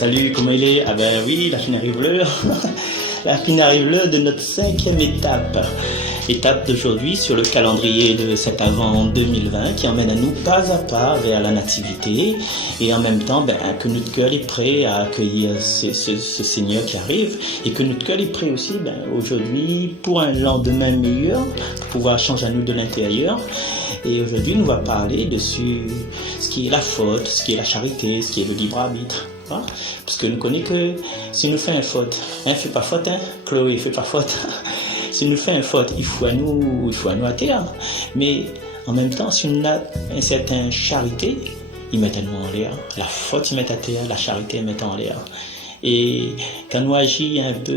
salut, comment il est? Ah ben oui, la fin arrive l'heure. La fin arrive l'heure de notre 5e étape. Étape d'aujourd'hui sur le calendrier de cet Avant 2020 qui emmène à nous pas à pas vers la nativité et en même temps que notre cœur est prêt à accueillir ce Seigneur qui arrive et que notre cœur est prêt aussi aujourd'hui pour un lendemain meilleur, pour pouvoir changer à nous de l'intérieur. Et aujourd'hui, nous allons parler dessus ce qui est la faute, ce qui est la charité, ce qui est le libre arbitre. Hein? Parce que nous connaissons que si nous faisons une faute, fait pas faute, Chloé fait pas faute. Si nous faisons une faute, il faut à nous à terre. Mais en même temps, si nous avons une certaine charité, il met nous en l'air. La faute, il met à terre, la charité, il met en l'air. Et quand nous agissons un peu...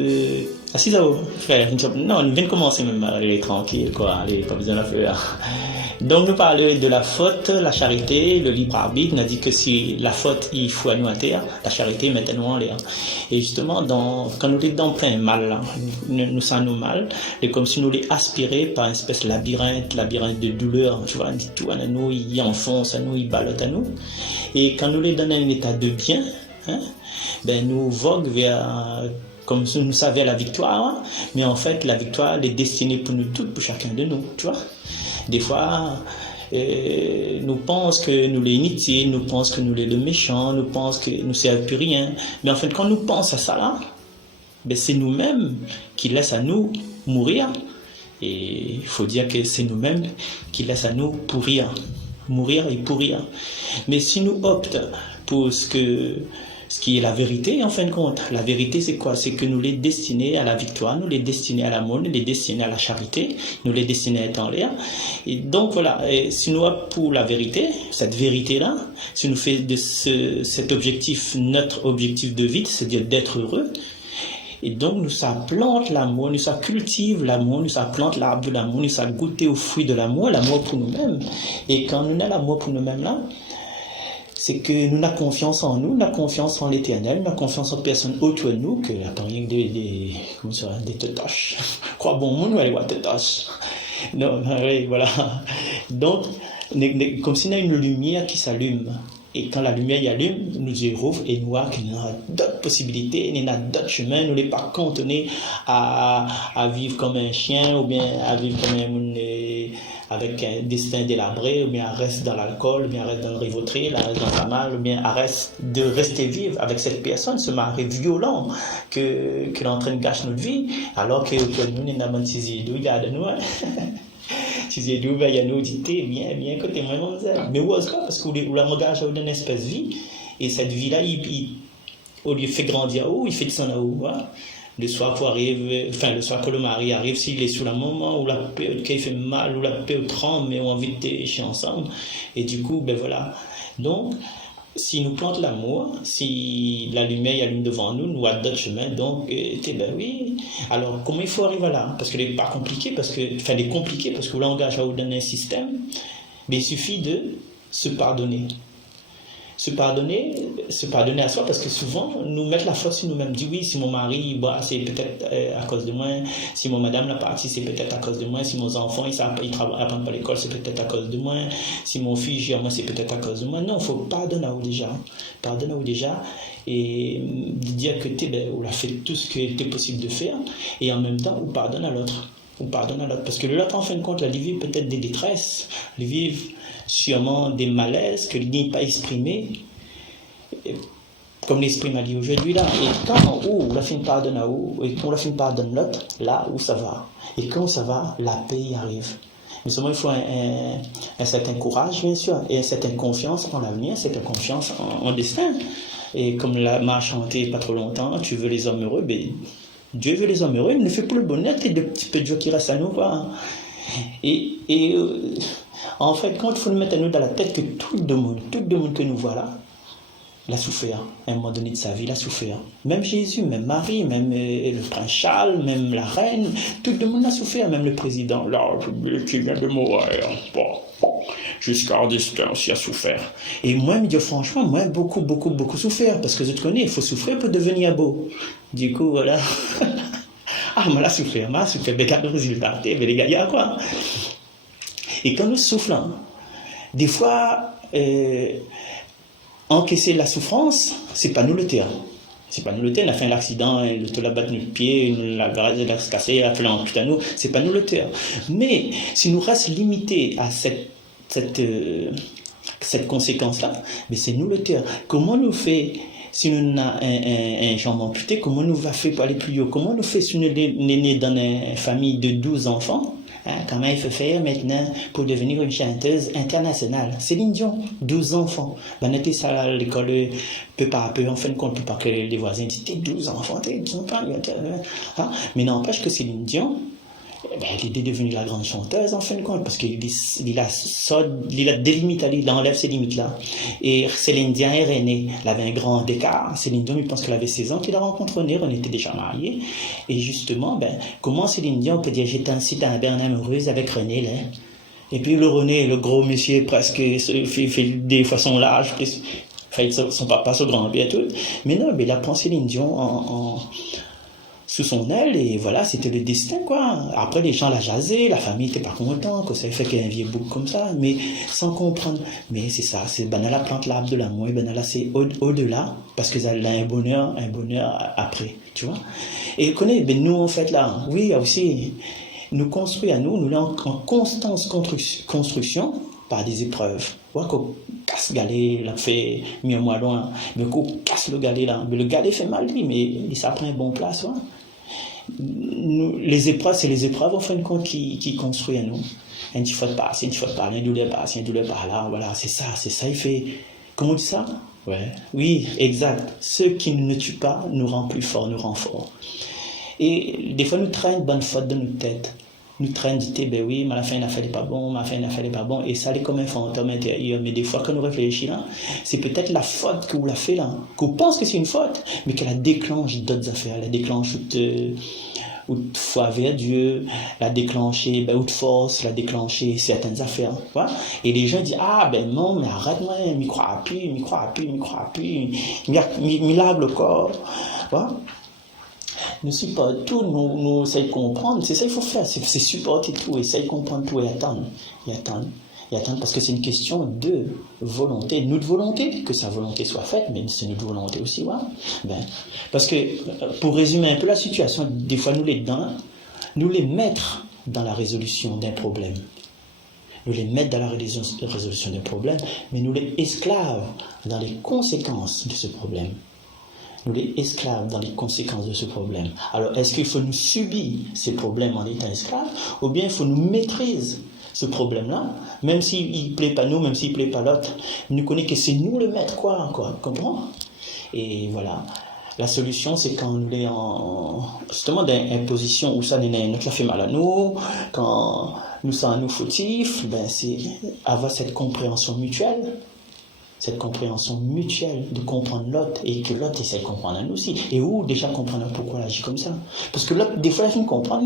Assise à vous, frère. Non, on vient de commencer même à aller tranquille, quoi. Allez, pas besoin de faire. Donc, nous parlons de la faute, la charité, le libre arbitre. On a dit que si la faute, il faut à nous à terre, la charité, il met nous en l'air. Et justement, quand nous sommes dans plein mal, là, nous sommes mal, et comme si nous les aspirés par une espèce de labyrinthe de douleur. Tu vois, tout à nous, il enfonce à nous, il ballotte à nous. Et quand nous les donnons un état de bien, nous vogue vers... comme si nous savions la victoire, mais en fait, la victoire elle est destinée pour nous toutes, pour chacun de nous, tu vois. Des fois, nous pensons que nous les inutiles, nous pensons que nous les le méchants, nous pensons que nous ne servons plus rien. Mais en fait, quand nous pensons à ça là, c'est nous-mêmes qui laissons à nous mourir. Et il faut dire que c'est nous-mêmes qui laissons à nous mourir et pourrir. Mais si nous optons pour ce qui est la vérité, en fin de compte. La vérité, c'est quoi? C'est que nous les destinés à la victoire, nous les destinés à l'amour, nous les destinés à la charité, nous les destinés à être en l'air. Et donc, voilà, et si nous avons pour la vérité, cette vérité-là, si nous faisons de cet objectif, notre objectif de vie, c'est-à-dire d'être heureux, et donc, nous ça plante l'amour, nous ça cultive l'amour, nous ça plante l'arbre de l'amour, nous ça goûter au fruit de l'amour pour nous-mêmes. Et quand nous avons l'amour pour nous-mêmes là, c'est que nous avons confiance en nous, nous avons confiance en l'éternel, nous avons confiance en personne autour de nous, que attends, rien que des tetoches. Quoi bon monde, nous allons voir tetoches. Non, oui, voilà. Donc, comme si nous avons une lumière qui s'allume. Et quand la lumière y allume, nous y rouvre et nous voyons qu'il y a d'autres possibilités, il y a d'autres chemins, nous ne sommes pas cantonnés à vivre comme un chien ou bien à vivre comme avec un destin délabré, ou bien à rester dans l'alcool, ou bien à rester dans le rivotril, à rester dans la mal, ou bien à rester vivre avec cette personne, ce mari violent que est en train de gâcher notre vie, alors que nous, nous avons un petit idou, il y a de nous, si d'où il y a nous dit bien côté moi mais heureusement parce que vous la engage dans une espèce de vie et cette vie là il au lieu de faire grandir où il fait descendre là haut le soir le soir que le mari arrive s'il est sous la moment où la période qu'il fait mal ou la période tremble mais on a envie de chez ensemble et du coup voilà donc si nous plantons l'amour, si la lumière allume devant nous, nous avons d'autres chemins, donc, oui. Alors, comment il faut arriver là? Parce que c'est pas compliqué, c'est compliqué, parce que l'engage à vous donner un système, mais il suffit de se pardonner. Se pardonner à soi, parce que souvent, nous mettons la faute sur nous-mêmes. Dit oui, si mon mari boit, c'est peut-être à cause de moi. Si mon madame l'a partie, c'est peut-être à cause de moi. Si mes enfants, ils apprennent pas à l'école, c'est peut-être à cause de moi. Si mon fils gère moi, c'est peut-être à cause de moi. Non, il faut pardonner à vous déjà. Pardonner à vous déjà et dire que on a fait tout ce qui était possible de faire et en même temps, on pardonne à l'autre. Parce que l'autre, en fin de compte, il vit peut-être des détresses, il vit sûrement des malaises qu'il n'est pas exprimé, comme l'esprit m'a dit aujourd'hui là. Et quand on la fin pardonne à où, et quand on la fin pardonne l'autre, là où ça va. Et quand ça va, la paix y arrive. Mais seulement il faut un certain courage, bien sûr, et une certaine confiance en l'avenir, une certaine confiance en destin. Et comme m'a chanté pas trop longtemps, tu veux les hommes heureux, Dieu veut les hommes heureux, il ne fait plus le bonheur, et de petits peu de Dieu qui reste à nous, quoi. Et en fait, quand il faut nous mettre à nous dans la tête que tout le monde que nous voit là, il a souffert, à un moment donné de sa vie, il a souffert. Même Jésus, même Marie, même le prince Charles, même la reine, tout le monde a souffert, même le président, là, qui vient de mourir, jusqu'à distance, il a souffert. Et moi, me dire franchement, moi, beaucoup souffert, parce que je te connais, il faut souffrir pour devenir beau. Du coup, voilà. Moi, la souffert, mais regarde le résultat, les gars, il y a quoi? Et quand nous soufflons, des fois, encaisser la souffrance, c'est pas nous le terrain. C'est pas nous le théâtre, on a fait un accident, le te l'a battu le pied, la garage l'a cassé, elle a fait un putain nous, c'est pas nous le théâtre. Mais si nous reste limité à cette conséquence-là, mais c'est nous le théâtre. Comment nous fait si nous avons un jambe amputé, comment nous va faire pour aller plus haut? Comment nous fait si nous sommes nés dans une famille de 12 enfants? Comment il faut faire maintenant pour devenir une chanteuse internationale? Céline Dion, 12 enfants. Ben, était ça à l'école, peu par peu, en fin de compte, peu par que les voisins disent, t'es 12 enfants, t'es 12 enfants. Mais n'empêche que Céline Dion, elle est devenue la grande chanteuse en fin de compte parce qu'il a délimité, il enlève ces limites-là. Et Céline Dion et René, elle avait un grand écart. Céline Dion, je pense qu'elle avait 16 ans qu'il a rencontré René, on était déjà mariés. Et justement, comment Céline Dion peut dire j'étais un bien amoureuse avec René là? Et puis le René, le gros monsieur, presque fait des façons larges, fait son papa, son grand-père et tout. Mais non, il a pris Céline Dion sous son aile, et voilà, c'était le destin, quoi. Après, les gens la jasaient, la famille n'était pas content, que ça fait qu'il y ait un vieux bouc comme ça, mais sans comprendre. Mais c'est ça, c'est banala plante l'arbre de l'amour, et banala c'est au-delà, parce que ça a un bonheur après, tu vois. Et connais, nous, en fait, là, oui, aussi, nous construit à nous en constante construction par des épreuves. Ouais, qu'on casse le galet, là, fait mieux moins loin, mais qu'on casse le galet, là. Mais le galet fait mal, lui, mais ça prend une bonne place, ouais. Les épreuves, c'est les épreuves, en fin de compte, qui construisent à nous. Une faute par-ci, une faute par-là, une douleur par-ci, une douleur par-là, voilà, c'est ça, il fait... Comment on dit ça? Ouais, oui, exact. Ce qui ne nous tue pas nous rend plus fort, nous rend fort. Et des fois, nous traînons une bonne faute dans notre tête. Nous traînons d'idées, ben oui, mais à la fin, il a fait pas bon, ma fin, il a fait pas bon, et ça, c'est comme un fantôme intérieur. Mais des fois, quand nous réfléchissons là, c'est peut-être la faute que vous l'avez fait là, qu'on pense que c'est une faute, mais qu'elle déclenche d'autres affaires, elle déclenche ou de foi vers Dieu, la déclencher, ou de force, la déclencher certaines affaires. Voilà. Et les gens disent, ah ben non, mais arrête-moi, m'y crois plus, m'y lave le corps. Voilà. Nous supportons tout, nous essayons de comprendre, c'est ça qu'il faut faire, c'est supporter tout, essayer de comprendre tout et attendre, parce que c'est une question de volonté, notre volonté, que sa volonté soit faite, mais c'est notre volonté aussi, ouais. Parce que, pour résumer un peu la situation, des fois nous les mettre dans la résolution d'un problème, nous les mettre dans la résolution d'un problème, mais nous les esclaves dans les conséquences de ce problème. Nous les esclaves dans les conséquences de ce problème. Alors, est-ce qu'il faut nous subir ces problèmes en étant esclaves, ou bien il faut nous maîtriser ce problème-là, même s'il ne plaît pas nous, même s'il ne plaît pas l'autre, nous connaissons que c'est nous le maître, quoi, comprends? Et voilà. La solution, c'est quand nous est justement dans une position où ça notre fait mal à nous, quand nous sommes fautifs, c'est avoir cette compréhension mutuelle. Cette compréhension mutuelle de comprendre l'autre et que l'autre essaie de comprendre à nous aussi. Et où déjà comprendre pourquoi elle agit comme ça. Parce que l'autre, des fois, elle ne comprend pas.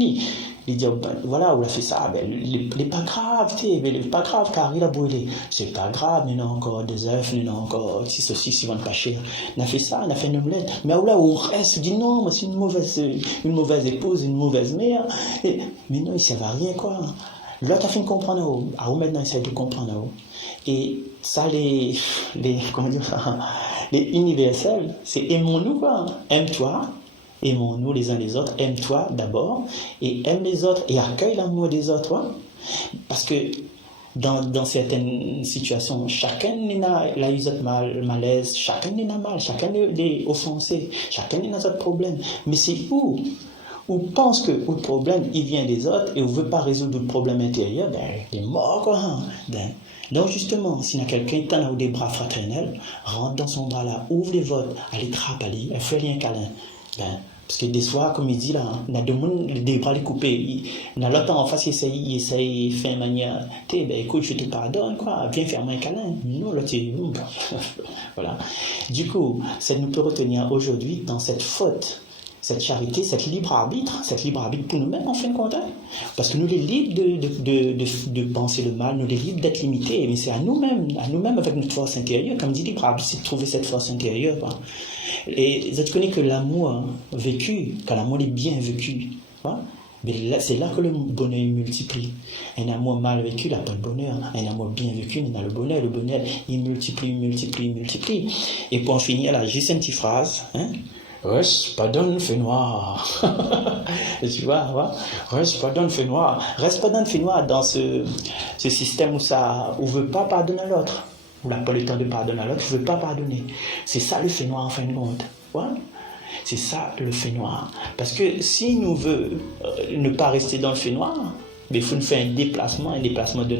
Il dit, voilà, on a fait ça, il n'est pas grave, il n'est pas grave car il a brûlé. C'est pas grave, il y en a encore des œufs, il y en a encore si ceci, si vont pas cher. On a fait ça, on a fait une omelette. Mais là, on reste, on dit non, moi, c'est une mauvaise épouse, une mauvaise mère. Mais non, il ne sert à rien, quoi. L'autre a fait comprendre à où maintenant, il essaie de comprendre à où. Et ça, les universels, c'est aimons-nous, quoi. Aime-toi, aimons-nous les uns les autres, aime-toi d'abord, et aime les autres, et accueille l'amour des autres, quoi. Parce que dans certaines situations, chacun a eu notre malaise, chacun est mal, chacun est offensé, chacun a notre problème. Mais c'est où pense que le problème, il vient des autres, et on ne veut pas résoudre le problème intérieur, il est mort, quoi. Donc justement, s'il y a quelqu'un qui a des bras fraternels, rentre dans son bras là, ouvre les votes, allez trappe, allez, fais-lui un câlin. Parce que des soirs, comme il dit là, il y a des bras les coupés. Il y a l'autre en face, il essaye de faire une manière, écoute, je te pardonne, quoi, viens faire un câlin. Non, là, voilà. Du coup, ça nous peut retenir aujourd'hui dans cette faute. Cette charité, cette libre arbitre pour nous-mêmes, en fin de compte. Parce que nous les libres de penser le mal, nous les libres d'être limités, mais c'est à nous-mêmes avec notre force intérieure. Comme dit libre arbitre, c'est de trouver cette force intérieure. Quoi. Et vous connaissez que l'amour vécu, quand l'amour est bien vécu, quoi, mais c'est là que le bonheur multiplie. Un amour mal vécu n'a pas de bonheur. Un amour bien vécu n'a le bonheur. Le bonheur, il multiplie. Et pour en finir, là, juste une petite phrase, Reste pas dans le fait noir. Tu vois. Reste pas dans le fait noir. Reste pas dans le fait noir dans ce système où on veut pas pardonner à l'autre. Où la pas le temps de pardonner à l'autre, on veut pas pardonner. C'est ça le fait noir en fin de compte. Ouais? C'est ça le fait noir. Parce que si nous veut ne pas rester dans le fait noir, mais il faut nous faire un déplacement de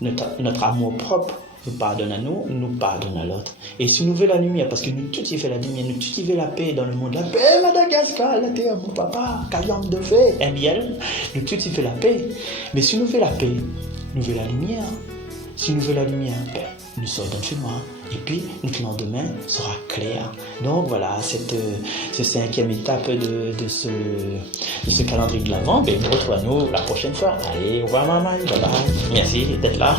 notre amour propre. Nous pardonne à nous pardonne à l'autre. Et si nous voulons la lumière, parce que nous tous y fait la lumière, nous tous y fait la paix dans le monde, la paix Madagascar, la terre, mon papa, Kayam de fait, un miel, nous tous y fait la paix. Mais si nous voulons la paix, nous voulons la lumière. Si nous voulons la lumière, nous sortons dans le noir. Et puis, notre lendemain sera clair. Donc voilà, cette cinquième étape de ce calendrier de l'Avent, nous retrouvons la prochaine fois. Allez, au revoir maman, bye bye. Merci d'être là.